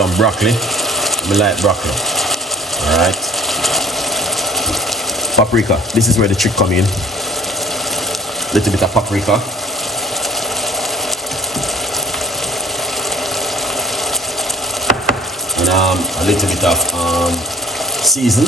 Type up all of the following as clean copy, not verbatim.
some broccoli. I like broccoli. Alright. Paprika. This is where the trick come in. Little bit of paprika. And a little bit of season.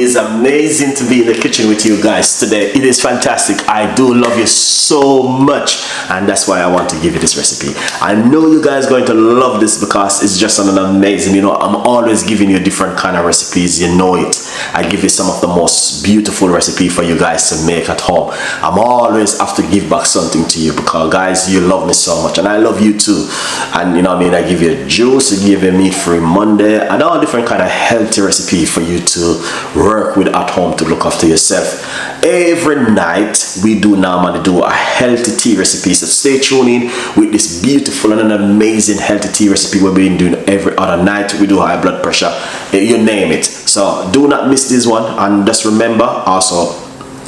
It's amazing to be in the kitchen with you guys today. It is fantastic. I do love you so much, and that's why I want to give you this recipe. I know you guys are going to love this because it's just an amazing, you know, I'm always giving you different kind of recipes, you know it. I give you some of the most beautiful recipe for you guys to make at home. I'm always have to give back something to you because guys, you love me so much and I love you too. And you know what I mean, I give you juice, I give you meat-free Monday and all different kind of healthy recipe for you to work with at home to look after yourself. Every night we do normally do a healthy tea recipe, so stay tuned in with this beautiful and an amazing healthy tea recipe we've been doing every other night. We do high blood pressure, you name it. So do not miss this one, and just remember also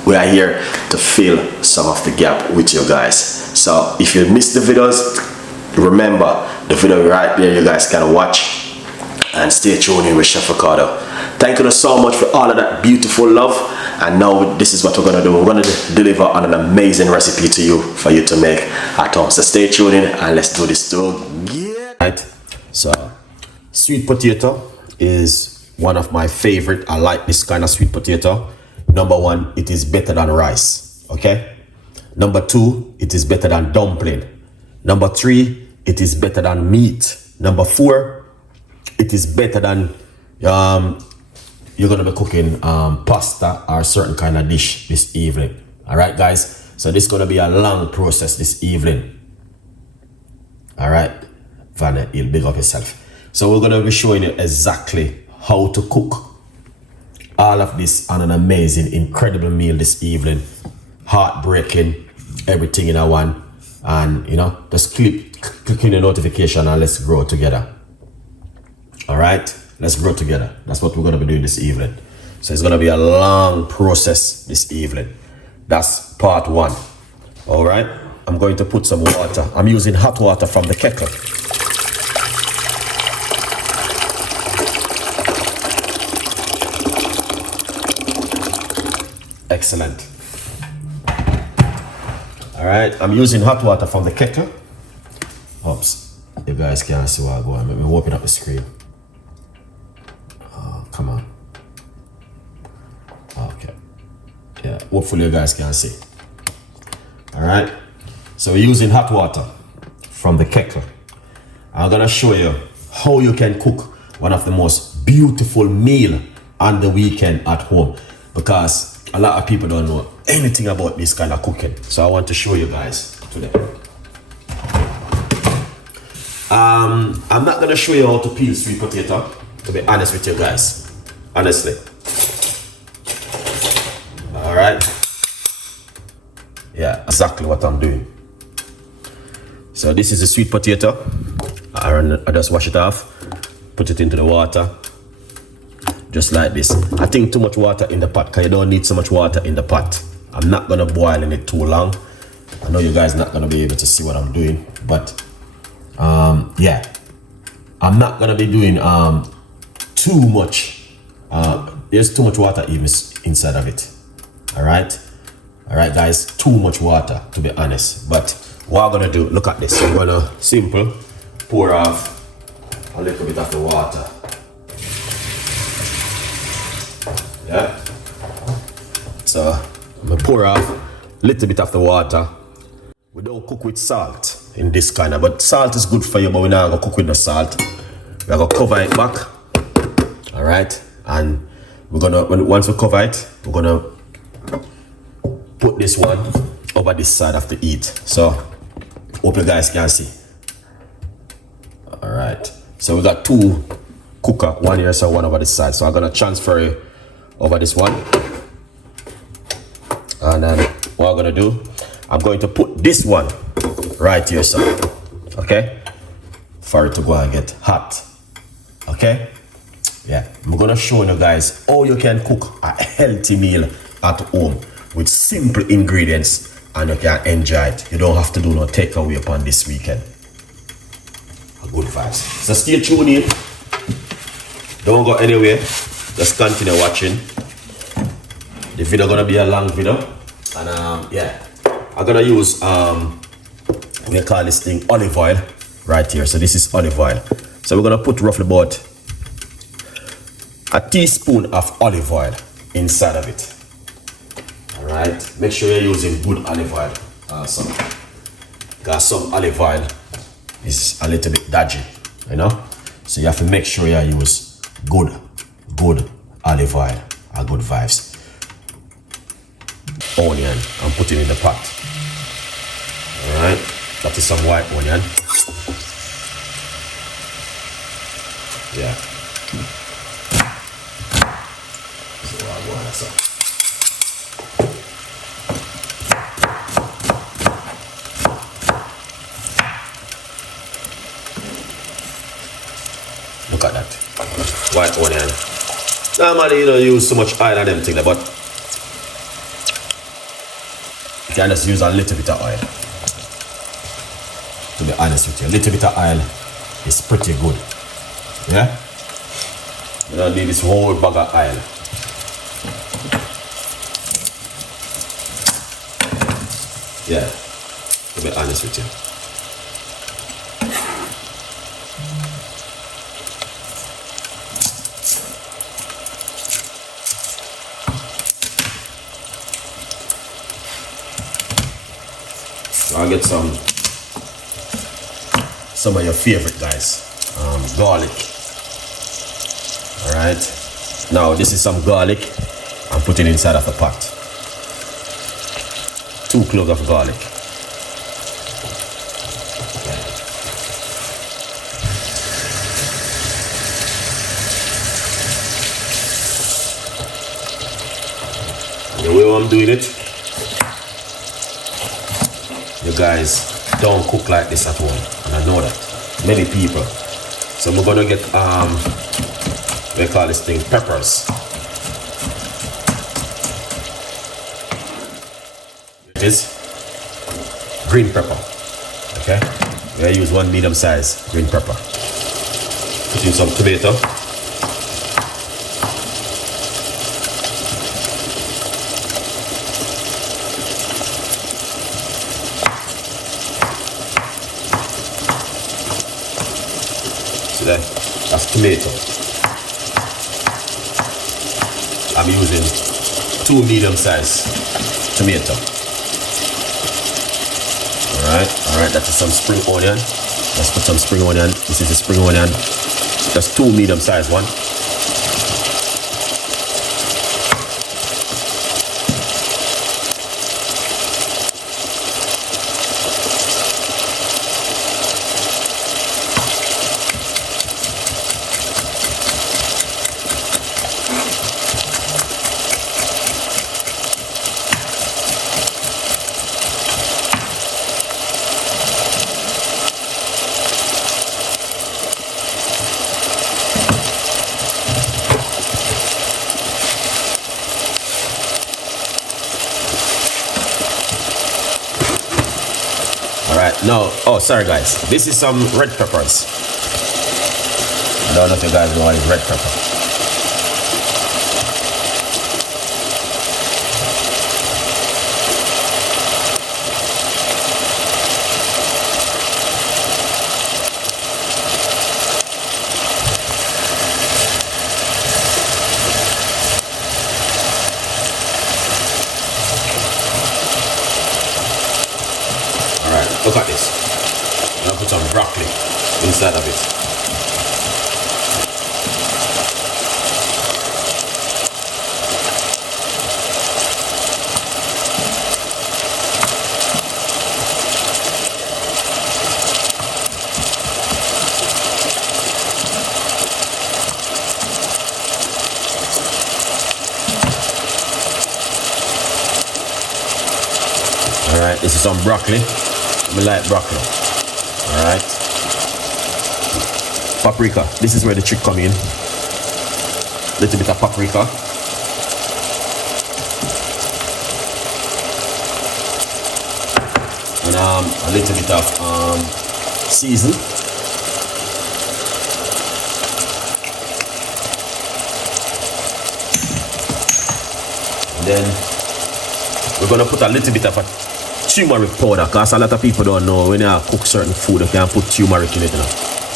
we are here to fill some of the gap with you guys. So if you missed the videos, remember the video right there, you guys can watch and stay tuned in with Chef Ricardo. Thank you so much for all of that beautiful love, and now this is what we're gonna do. We're gonna deliver on an amazing recipe to you for you to make at home. So stay tuned in and let's do this together. Right, so sweet potato is one of my favorite. I like this kind of sweet potato. Number one, it is better than rice, okay? Number two, it is better than dumpling. Number three, it is better than meat. Number four, it is better than you're gonna be cooking pasta or a certain kind of dish this evening. All right, guys, so this is gonna be a long process this evening. All right, Vanna, you'll big up yourself. So we're gonna be showing you exactly how to cook all of this on an amazing, incredible meal this evening. Heartbreaking, everything in a one. And you know, just click in the notification and let's grow together. All right, let's grow together. That's what we're gonna be doing this evening. So it's gonna be a long process this evening. That's part one. All right, I'm going to put some water. I'm using hot water from the kettle. Excellent. All right, I'm using hot water from the kettle. Oops, you guys can't see what I'm going. Let me open up the screen. Oh, come on. Okay. Yeah, hopefully you guys can see. All right, so we're using hot water from the kettle. I'm gonna show you how you can cook one of the most beautiful meal on the weekend at home, because a lot of people don't know anything about this kind of cooking. So I want to show you guys today. I'm not gonna show you how to peel sweet potato, to be honest with you guys, honestly. All right. Yeah, exactly what I'm doing. So this is a sweet potato. I just wash it off, put it into the water. Just like this. I think too much water in the pot, because you don't need so much water in the pot. I'm not gonna boil in it too long. I know you guys not gonna be able to see what I'm doing, but yeah, I'm not gonna be doing too much. There's too much water even inside of it. All right, guys, too much water to be honest. But what I'm gonna do, look at this. I'm gonna simple pour off a little bit of the water. Yeah. So I'm gonna pour off a little bit of the water. We don't cook with salt in this kind of, but salt is good for you, but we're not gonna cook with the salt. We're gonna cover it back. All right, and we're gonna, once we cover it, we're gonna put this one over this side of the heat. So hope you guys can see. All right, so we got two cooker, one here, so one over this side. So I'm gonna transfer it over this one, and then what I'm gonna do, I'm going to put this one right here, so okay, for it to go and get hot. Okay, yeah, I'm gonna show you guys how you can cook a healthy meal at home with simple ingredients and you can enjoy it. You don't have to do no takeaway upon this weekend. A good vibes. So stay tuned in. Don't go anywhere. Just continue watching. The video gonna be a long video. And yeah. I'm gonna use we call this thing olive oil right here. So this is olive oil. So we're gonna put roughly about a teaspoon of olive oil inside of it. Alright, make sure you're using good olive oil also. Because some olive oil is a little bit dodgy, you know? So you have to make sure you use good olive oil or good vibes. Onion and put it in the pot. Alright, that is some white onion. Yeah. So I'll go on some. Look at that. White onion. Normally you don't use so much oil on them things, but you can just use a little bit of oil. To be honest with you, a little bit of oil is pretty good. Yeah? You don't need this whole bag of oil. Yeah, to be honest with you. So I'll get some of your favorite guys. Garlic. Alright. Now this is some garlic. I'm putting inside of the pot. 2 cloves of garlic. And the way I'm doing it, you guys don't cook like this at home, and I know that many people. So we're gonna get we call this thing peppers. It is green pepper. Okay, we're gonna use 1 medium size green pepper. Put in some tomato. That's tomato. I'm using 2 medium size tomato. Alright, that is some spring onion. Let's put some spring onion. This is the spring onion. Just 2 medium size one. No, oh sorry guys, this is some red peppers. I don't know if you guys know what is red pepper. Look at this. I'm gonna put some broccoli inside of it. Alright, this is some broccoli. I like broccoli. Alright. Paprika. This is where the trick come in. Little bit of paprika. and a little bit of season. And then we're gonna put a little bit of a turmeric powder, because a lot of people don't know when you cook certain food, you can put turmeric in it, you know,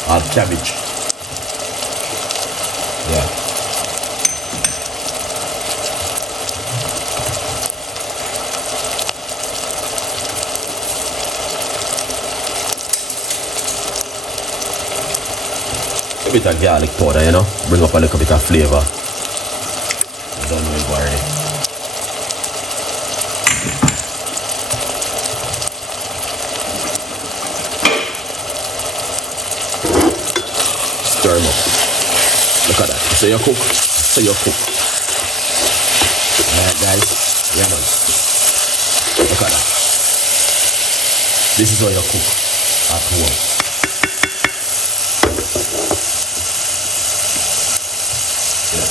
or cabbage. Yeah. A bit of garlic powder, you know, bring up a little bit of flavor. I don't know it already. Stir them up. Look at that. So you cook. So you cook. Alright guys. Yeah man. Look at that. This is how you cook at home. Yeah.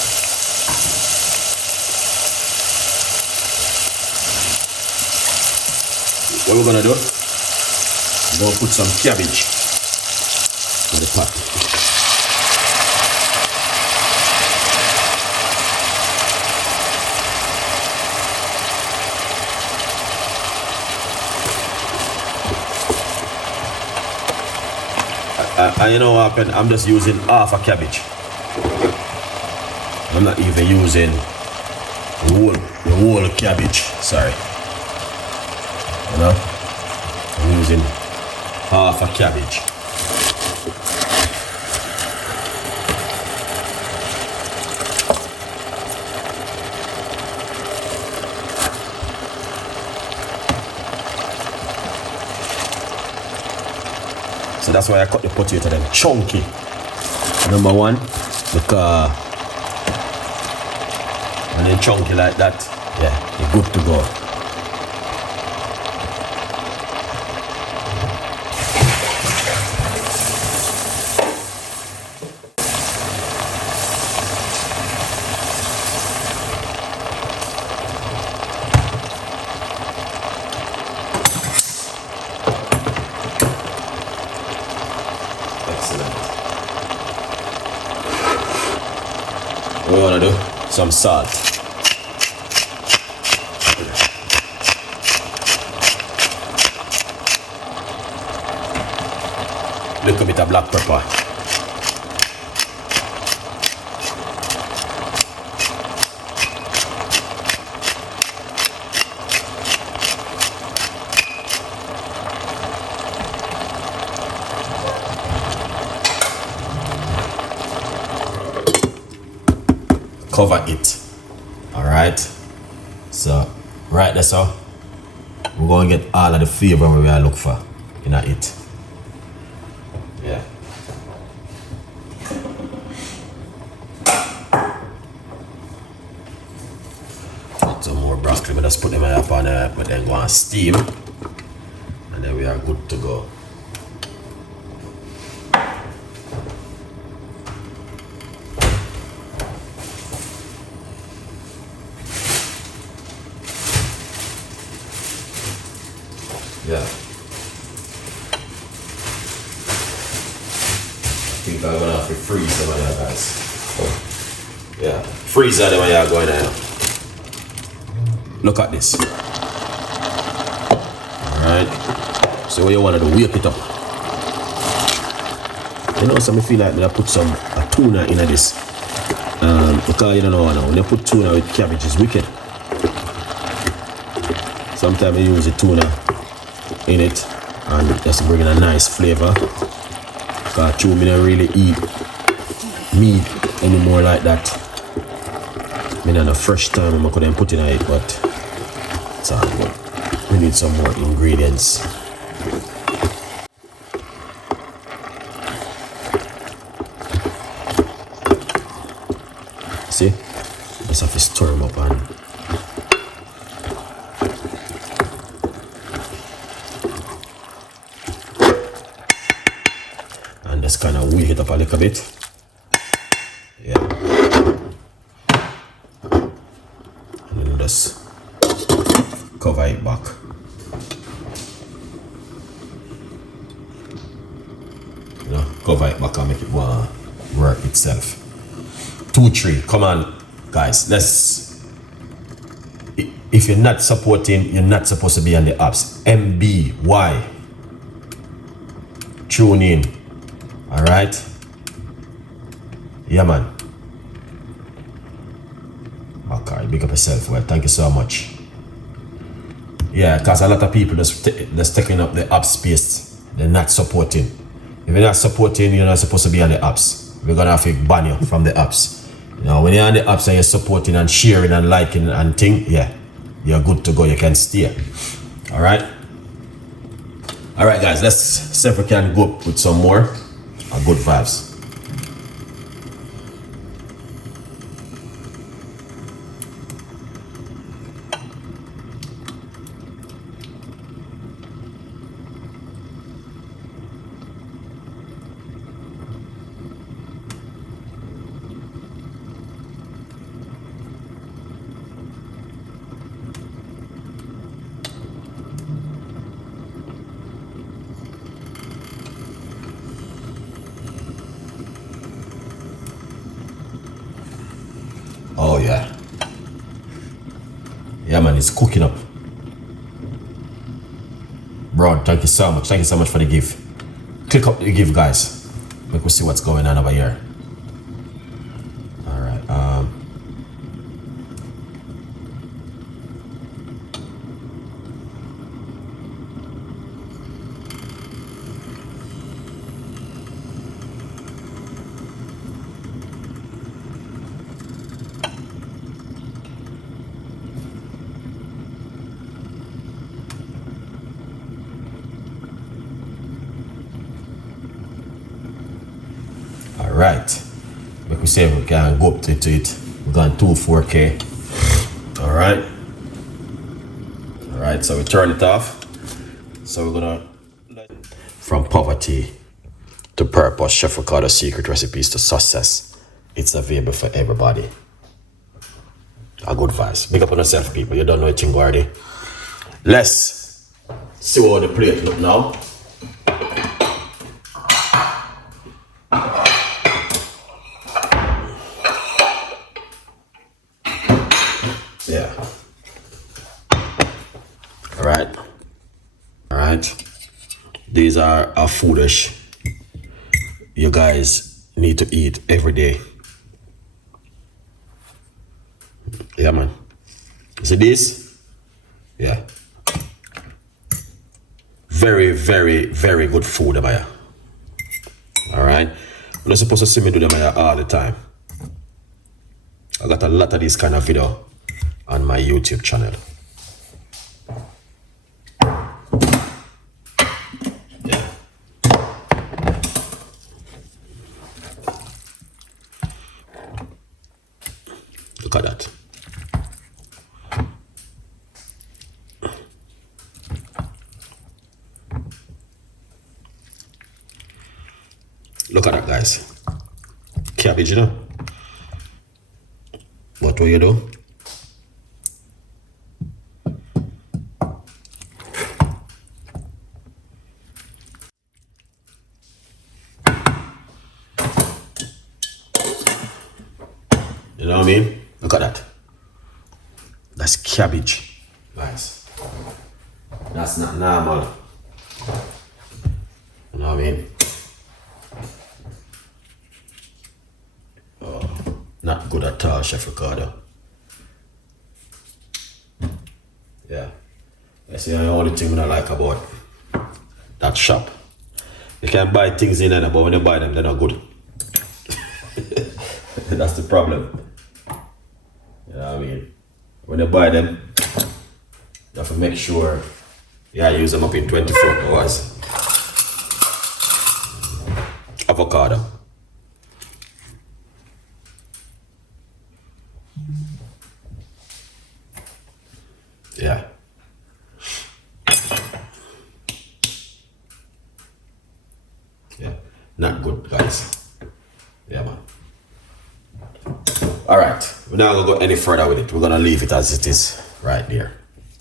What we're gonna do? We're gonna put some cabbage in the pot. And you know what happened? I'm just using half a cabbage. I'm not even using the whole cabbage. Sorry. You know? I'm using half a cabbage. So that's why I cut the potato then chunky. Number one, because when they're chunky like that, yeah, you're good to go. Excellent. What we want to do? Some salt. Little bit of black pepper. Cover it. Alright. So right there, so we're going to get all of the flavor we are look for in it. Yeah. Put some more broccoli, but just put them up on there, but then go and steam. And then we are good to go. Yeah. I think I'm gonna have to freeze some of that, guys. Yeah, freeze that when you're going there. Look at this. Alright. So what you wanna do, wake it up. You know, some feel like I put some tuna in this. Because you don't know now, when you put tuna with cabbage is wicked. Sometimes you use the tuna in it and just bring in a nice flavor. Because true, me don't really eat meat anymore like that. I mean, on a fresh time I couldn't put in it, but it's all good. We need some more ingredients. See? Just have to stir them up and just kind of wheel it up a little bit. Yeah. And then just cover it back. cover it back and make it work itself. 2, 3. Come on, guys. If you're not supporting, you're not supposed to be on the apps. MBY. Tune in. Alright? Yeah, man. Okay, big up yourself. Well, thank you so much. Yeah, because a lot of people that's taking up the app space, they're not supporting. If you're not supporting, you're not supposed to be on the apps. We're gonna have to ban you from the apps. You know, when you're on the apps and you're supporting and sharing and liking and thing, yeah, you're good to go. You can stay. Alright? Alright, guys, let's see if we can go up with some more good vibes. Oh yeah. Yeah, man, it's cooking up. Bro, thank you so much. Thank you so much for the gift. Click up the gift, guys. Make we see what's going on over here. Alright, Alright. Like we say, we can go up to it. We're going to 4K. Alright. Alright, so we turn it off. So we're gonna from poverty to purpose, Chef Ricardo secret recipes to success. It's available for everybody. A good advice. Big up on yourself, people. You don't know anything already. Let's see how the plate look now. Yeah. Alright. These are a foodish you guys need to eat every day. Yeah, man. See this? Yeah. Very, very, very good food, Amaya. Alright. I'm not supposed to see me do them all the time. I got a lot of these kind of video on my YouTube channel. Yeah. Look at that. Look at that, guys. Cabbage, you know? What will you do? You know what I mean? Look at that. That's cabbage, guys. That's not normal. You know what I mean? Oh, not good at all, Chef Ricardo. Yeah. That's the only thing I like about that shop. You can buy things in there, but when you buy them, they're not good. That's the problem. You know what I mean? When you buy them, you have to make sure you use them up in 24 hours. Avocado. Yeah. Yeah. Not good, guys. Yeah, man. Alright, we're not gonna go any further with it. We're gonna leave it as it is right there.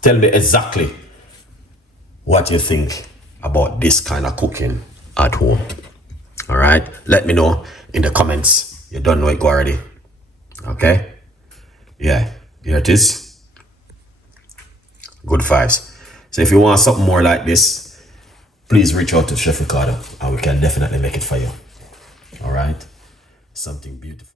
Tell me exactly what you think about this kind of cooking at home. All right, let me know in the comments. You don't know it already. Okay, yeah, here it is. Good vibes. So if you want something more like this, please reach out to Chef Ricardo and we can definitely make it for you. All right, something beautiful.